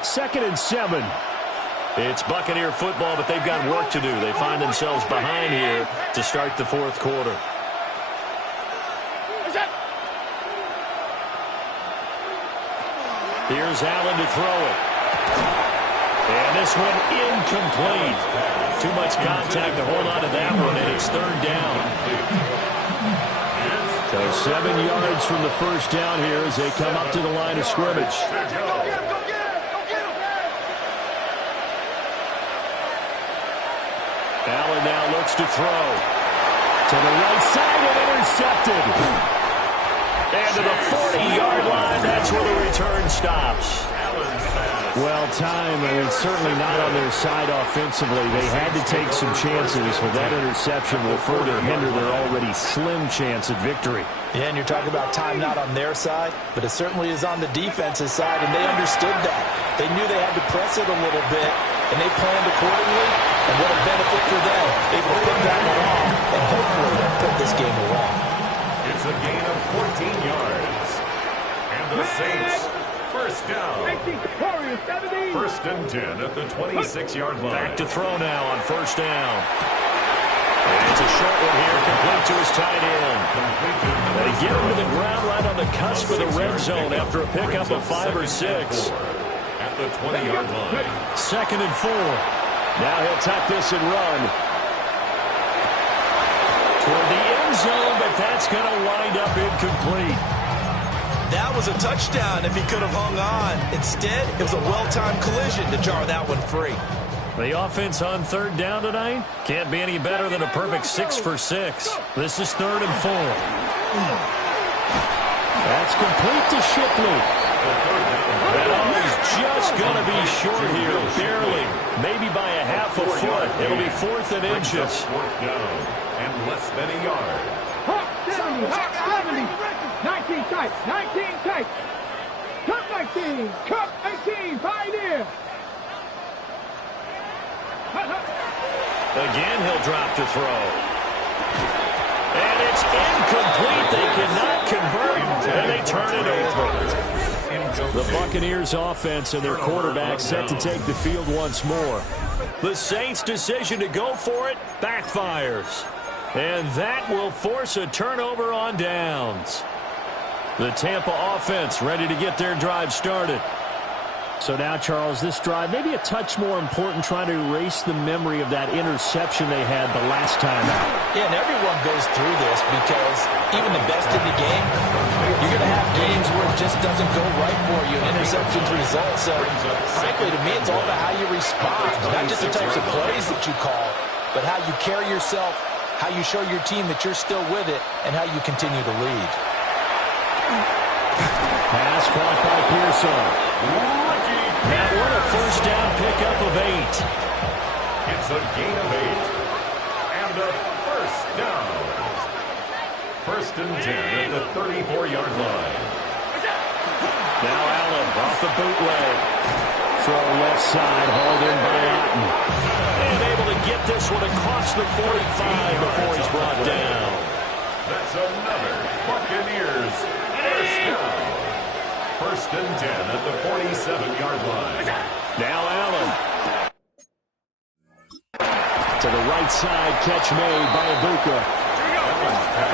2nd and 7. It's Buccaneer football, but they've got work to do. They find themselves behind here to start the fourth quarter. Here's Allen to throw it. And this one incomplete. Too much contact to hold on to that one, and it's 3rd down. So 7 yards from the first down here as they come up to the line of scrimmage. Allen now looks to throw. To the right side and intercepted. And to the 40-yard line, that's where the return stops. Well, time, certainly not on their side offensively. They had to take some chances, but that interception will further hinder their already slim chance at victory. Yeah, and you're talking about time not on their side, but it certainly is on the defense's side, and they understood that. They knew they had to press it a little bit, and they planned accordingly, and what a benefit for them. Able to put that one off and hopefully put this game away. It's a gain of 14 yards. And the Saints, first down. 1st and 10 at the 26-yard line. Back to throw now on 1st down. And it's a short one here, complete to his tight end. They get him to the ground right on the cusp of the red zone after a pickup of 5 or 6. At the 20-yard line. 2nd and 4. Now he'll tuck this and run. Toward the end zone, but that's going to wind up incomplete. That was a touchdown if he could have hung on. Instead, it was a well-timed collision to jar that one free. The offense on 3rd down tonight can't be any better than a perfect 6 for 6. This is 3rd and 4. That's complete to Shipley. That is just going to be short here, barely. Maybe by a half a foot. It'll be 4th and inches. 4th down and less than a yard. 19 tight, 19 tight. Cup 19, cup 18, pioneer. Again, he'll drop to throw. And it's incomplete. They cannot convert, and they turn it over. The Buccaneers offense and their quarterback set to take the field once more. The Saints' decision to go for it backfires. And that will force a turnover on downs. The Tampa offense ready to get their drive started. So now, Charles, this drive maybe a touch more important, trying to erase the memory of that interception they had the last time out. Yeah, and everyone goes through this because even the best in the game, you're going to have games where it just doesn't go right for you, and interceptions result. So, frankly, to me, it's all about how you respond, not just the types of plays that you call, but how you carry yourself, how you show your team that you're still with it, and how you continue to lead. Pass caught by Pearson. That one a 1st down pickup of 8. It's a gain of 8. And a 1st down. 1st and 10 at the 34-yard line. Now Allen off the bootleg. Throw left side, hauled in by Otten. And able to get this one across the 45 before he's brought down. That's another Buccaneers 1st down. 1st and 10 at the 47-yard line. Now Allen To the right side, catch made by Ibuka.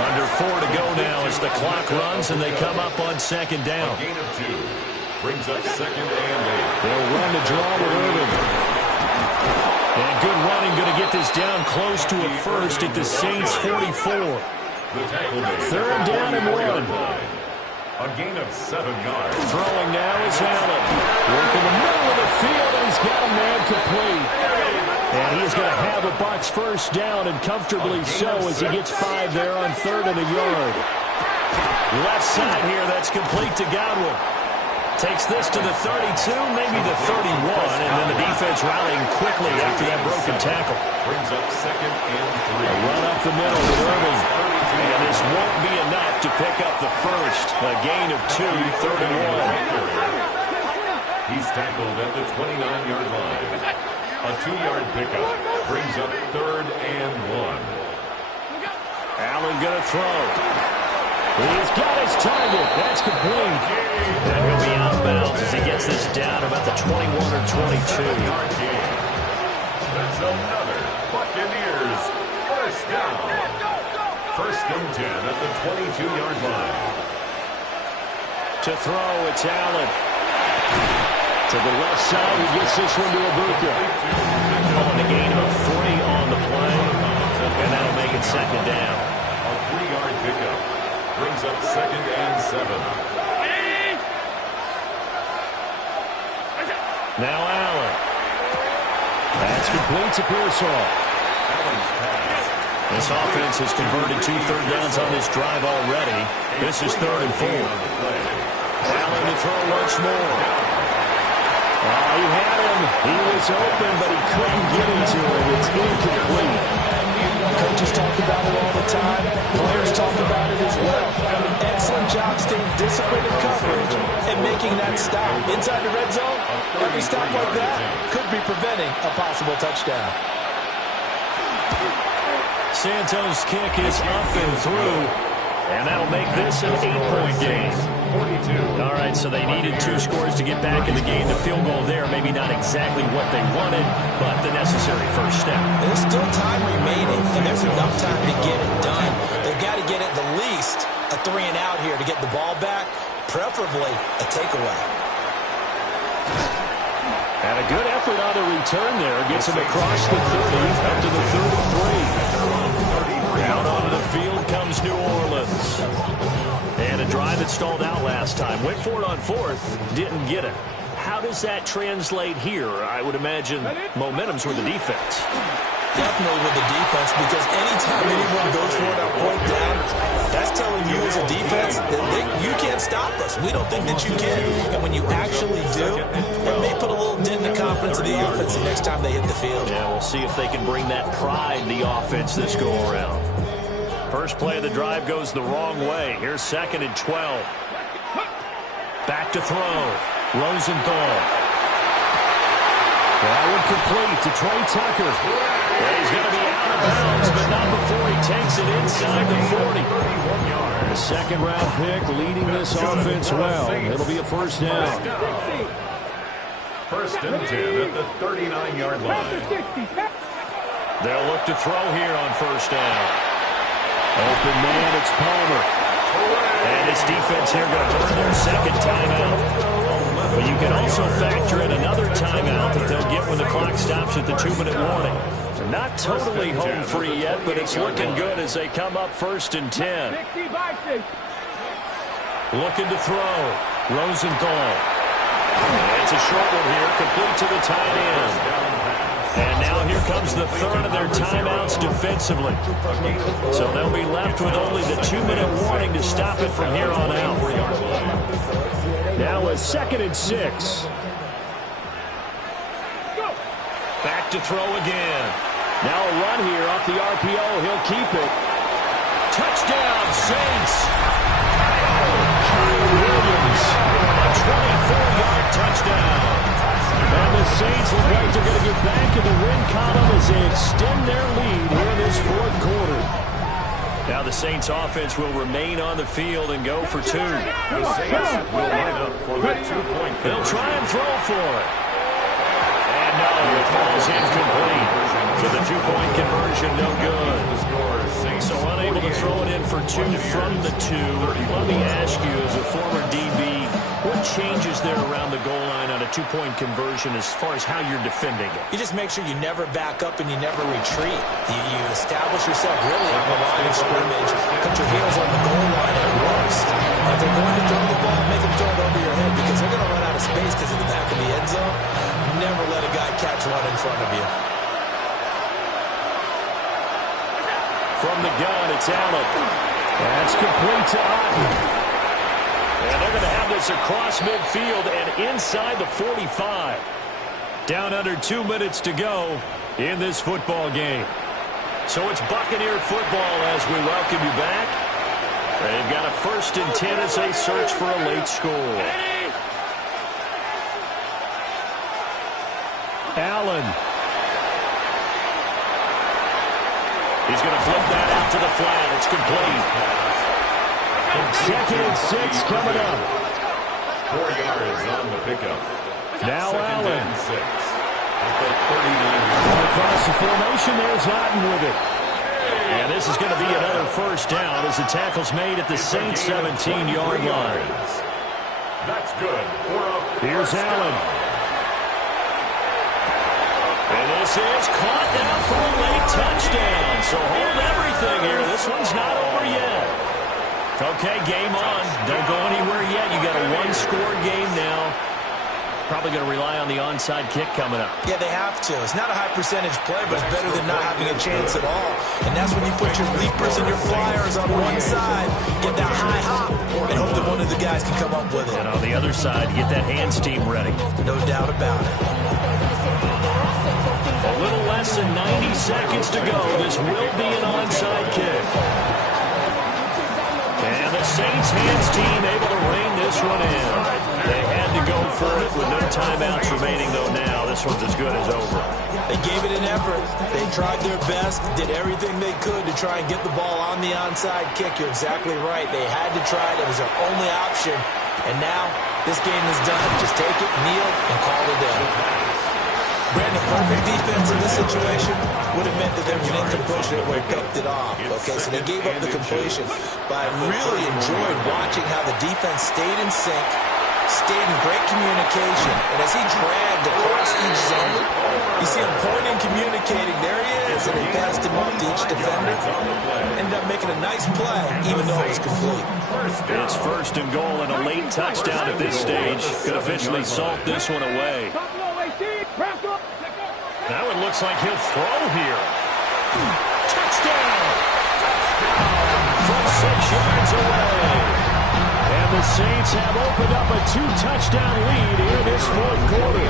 Under 4 to go now as the clock runs and they come up on second down. A gain of 2 brings up second and 8. They'll run the draw with Irvin. And good running, going to get this down close to a first at the Saints 44. The tackle made. Third down and 1. A gain of 7 yards. Throwing now is Allen. Work in the middle of the field, and he's got a man complete. And he's going to have a Bucs first down, and comfortably so as he gets 5 there on 3rd and a yard. Left side here, that's complete to Godwin. Takes this to the 32, maybe the 31, and then the defense rallying quickly after that broken tackle. Brings up second and 3. A run up the middle with Irvin. And this won't be enough to pick up the first. A gain of 2, 3rd and 1. He's tackled at the 29-yard line. A 2-yard pickup brings up 3rd and 1. Allen going to throw. He's got his target. That's complete. And he'll be out of bounds as he gets this down about the 21 or 22. That's another Buccaneers first down. First and 10 at the 22-yard line. To throw, it's Allen. To the left side, he gets this one to Ibuka. Calling a gain of 3 on the play. And that'll make it second down. A 3-yard pickup brings up second and 7. Now Allen. That's complete to Pearsall. This offense has converted 2 third downs on this drive already. This is 3rd and 4. Allen to throw once more. Oh, he had him. He was open, but he couldn't get into it. It's incomplete. Coaches talk about it all the time. Players talk about it as well. Excellent job staying disciplined in coverage and making that stop. Inside the red zone, every stop like that could be preventing a possible touchdown. Santos' kick is up and through, and that'll make this an 8-point game. 42. All right, so they needed 2 scores to get back in the game. The field goal there, maybe not exactly what they wanted, but the necessary first step. There's still time remaining, and there's enough time to get it done. They've got to get at the least a 3 and out here to get the ball back, preferably a takeaway. And a good effort on the return there. Gets him across the 30, up to the 33. Down onto the field comes New Orleans. And a drive that stalled out last time. Went for it on 4th, didn't get it. How does that translate here? I would imagine momentum's with the defense. Definitely with the defense, because anytime anyone goes for it on 4th down, that's telling you as a defense that you can't stop us. We don't think that you can. And when you actually do, it may put a little dent in the confidence of the offense the next time they hit the field. Yeah, we'll see if they can bring that pride to the offense this go-around. First play of the drive goes the wrong way. Here's 2nd and 12. Back to throw. Rosenthal. That one complete to Trey Tucker. And he's going to be out of bounds, but not before he takes it inside the 40. The second-round pick leading this offense well. It'll be a first down. First and 10 at the 39-yard line. They'll look to throw here on first down. Open man, it's Palmer. And this defense here going to burn their second timeout. But you can also factor in another timeout that they'll get when the clock stops at the 2-minute warning. They're not totally home free yet, but it's looking good as they come up 1st and 10. Looking to throw. Rosenthal. It's a short one here, complete to the tight end. And now here comes the 3rd of their timeouts defensively. So they'll be left with only the 2-minute warning to stop it from here on out. Now a 2nd and 6. Back to throw again. Now a run here off the RPO. He'll keep it. Touchdown, Saints. Kyle Williams, a 24-yard touchdown. And the Saints look like they're going to get back in the win column as they extend their lead here in this 4th quarter. Now the Saints offense will remain on the field and go for 2. The Saints will line up for the 2-point. They'll try and throw for it. And no, it falls incomplete. So the two-point conversion, no good. So unable to throw it in for two from the two. Let me ask you, as a former DB, what changes there around the goal line on a two-point conversion as far as how you're defending it? You just make sure you never back up and you never retreat. You establish yourself really on the line of scrimmage, put your heels on the goal line at worst. If they're going to throw the ball, make them throw it over your head because they're going to run out of space because of the back of the end zone. Never let a guy catch one in front of you. From the gun, it's Allen. That's complete to Otten. And they're going to have this across midfield and inside the 45. Down under 2 minutes to go in this football game. So it's Buccaneer football as we welcome you back. They've got a 1st and 10 as they search for a late score. Allen. He's going to flip that out to the flat. It's complete. 2nd and 6 coming up. 4 yards on the pickup. Now Allen. 6. At the 39. Across the formation, there's Otten with it. And this is going to be another 1st down as the tackle's made at the Saints 17-yard line. That's good. Here's Allen. And this is caught down for a late touchdown. So hold everything here. This one's not over yet. Okay, game on. Don't go anywhere yet. You got a one-score game now. Probably going to rely on the onside kick coming up. Yeah, they have to. It's not a high percentage play, but it's better than not having a chance at all. And that's when you put your leapers and your flyers on one side, get that high hop, and hope that one of the guys can come up with it. And on the other side, get that hands team ready. No doubt about it. A little less than 90 seconds to go. This will be an onside kick. And the Saints hands team able to rein this one in. They had to go for it with no timeouts remaining, though now. This one's as good as over. They gave it an effort. They tried their best, did everything they could to try and get the ball on the onside kick. You're exactly right. They had to try it. It was their only option. And now this game is done. Just take it, kneel, and call it a day. Brandon, perfect defense in this situation would have meant that there was an incompletion that would have picked it off. Okay, so they gave up the completion. But I really enjoyed watching how the defense stayed in sync, stayed in great communication. And as he dragged across each zone, you see him pointing, communicating. There he is, and he passed him off to each defender. Ended up making a nice play, even though it was complete. It's 1st and goal and a late touchdown at this stage. Could officially salt this one away. Now it looks like he'll throw here. Touchdown! From 6 yards away. And the Saints have opened up a 2-touchdown lead here in this 4th quarter.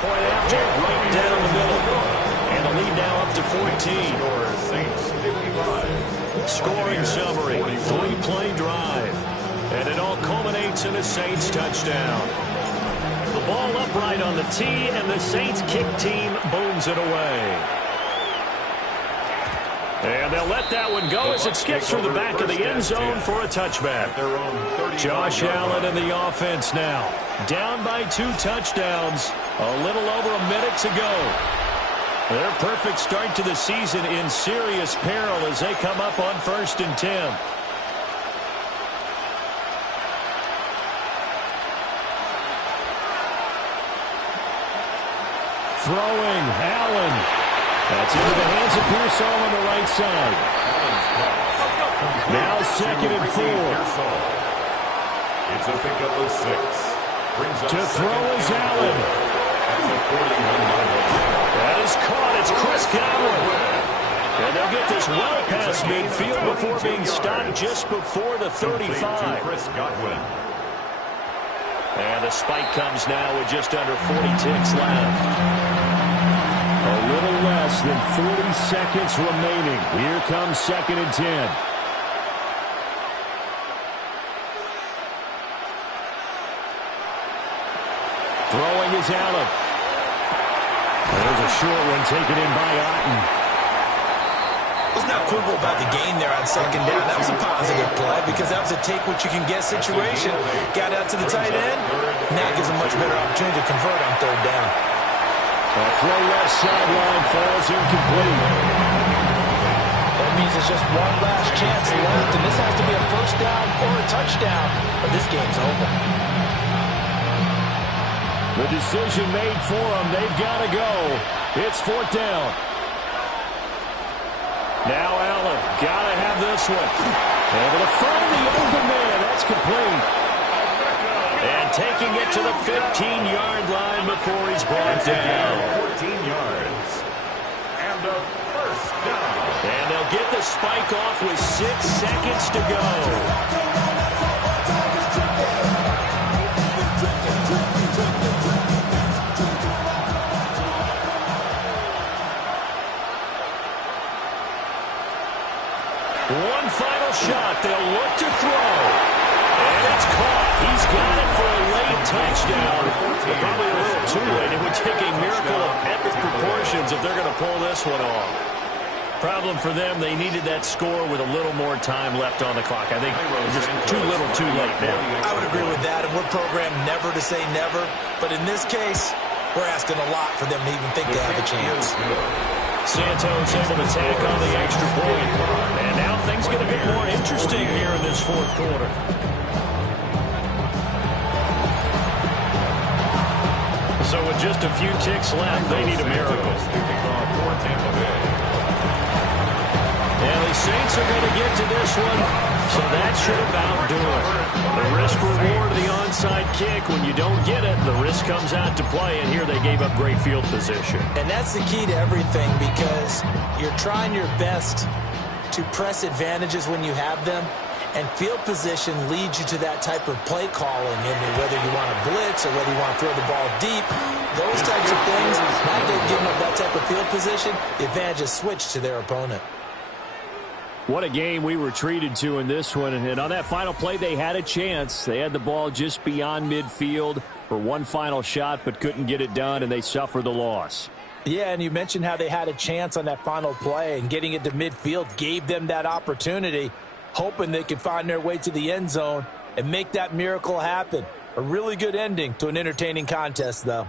Point after, right down the middle. And the lead now up to 14. Scoring summary, 3-play drive. And it all culminates in a Saints touchdown. The ball upright on the tee, and the Saints kick team booms it away. And they'll let that one go as it skips through the back of the end zone for a touchback. Josh Allen in the offense now. Down by 2 touchdowns. A little over a minute to go. Their perfect start to the season in serious peril as they come up on 1st and 10. Throwing, Allen. That's into the hands of Pearsall on the right side. Now 2nd and 4. It's a pickup of 6. To throw is Allen. That is caught. It's Chris Godwin. And they'll get this well past midfield before being stopped just before the 35. Chris Godwin. And the spike comes now with just under 40 ticks left. A little less than 40 seconds remaining. Here comes 2nd and 10. Throwing is Allen. There's a short one taken in by Otten. Wasn't that football about the gain there on 2nd down? That was a positive play because that was a take-what-you-can-get situation. Got out to the tight end, Now it gives them much better opportunity to convert on third down. A throw left sideline falls incomplete. That means it's just one last chance left, and this has to be a first down or a touchdown, or this game's over. The decision made for them. They've got to go. It's fourth down. Now Allen, got to have this one. Able to find the open man. That's complete. And taking it to the 15-yard line before he's brought down. 14 yards. And a first down. And they'll get the spike off with 6 seconds to go. One final shot. They'll look to throw. And it's caught. He's got it for a late touchdown. But probably a little too late. It would take a miracle of epic proportions if they're going to pull this one off. Problem for them, they needed that score with a little more time left on the clock. I think just too little too late now. I would agree with that, and we're programmed never to say never. But in this case, we're asking a lot for them to even think they have a chance. Santos able to tack on the extra point. And now things get a bit more interesting here in this fourth quarter. So with just a few ticks left, they need a miracle. And the Saints are going to get to this one, so that should about do it. The risk-reward of the onside kick, when you don't get it, the risk comes out to play, and here they gave up great field position. And that's the key to everything, because you're trying your best to press advantages when you have them, and field position leads you to that type of play calling, and whether you want to blitz or whether you want to throw the ball deep, those types of things, now that they've given up that type of field position, the advantage is switched to their opponent. What a game we were treated to in this one. And on that final play, they had a chance. They had the ball just beyond midfield for one final shot, but couldn't get it done, and they suffered the loss. Yeah, and you mentioned how they had a chance on that final play, and getting it to midfield gave them that opportunity, hoping they could find their way to the end zone and make that miracle happen. A really good ending to an entertaining contest, though.